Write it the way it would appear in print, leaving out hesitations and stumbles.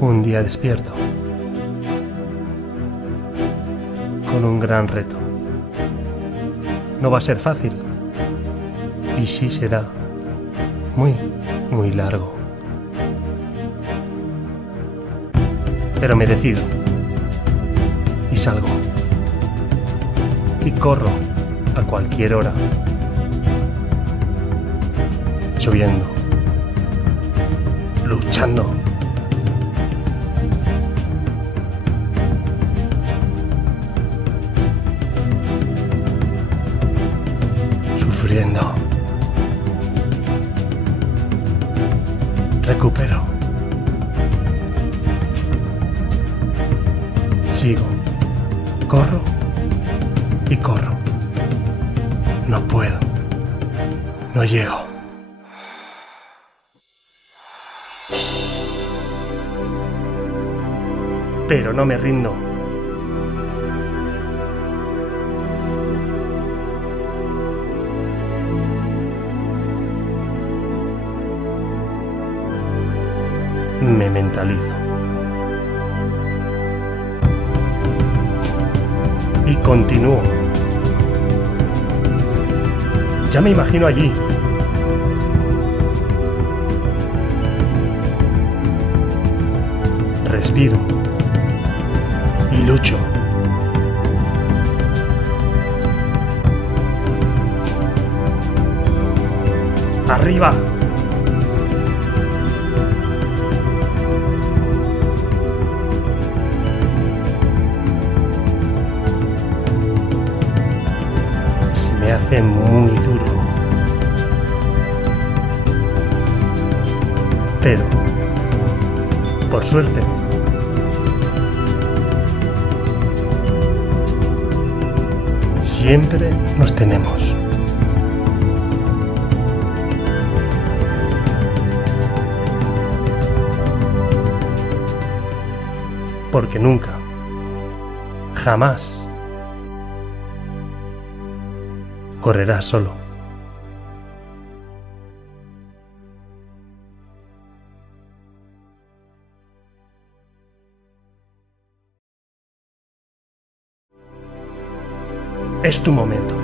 Un día despierto con un gran reto. No va a ser fácil y sí será muy largo. Pero me decido y salgo y corro a cualquier hora, lloviendo, luchando. Sufriendo. Recupero. Sigo. Corro y corro. No puedo. No llego. Pero no me rindo. Me mentalizo. Y continúo. Ya me imagino allí. Respiro. Y lucho. ¡Arriba! Se me hace muy duro. Pero, por suerte, siempre nos tenemos. Porque nunca, jamás, correrás solo. Es tu momento.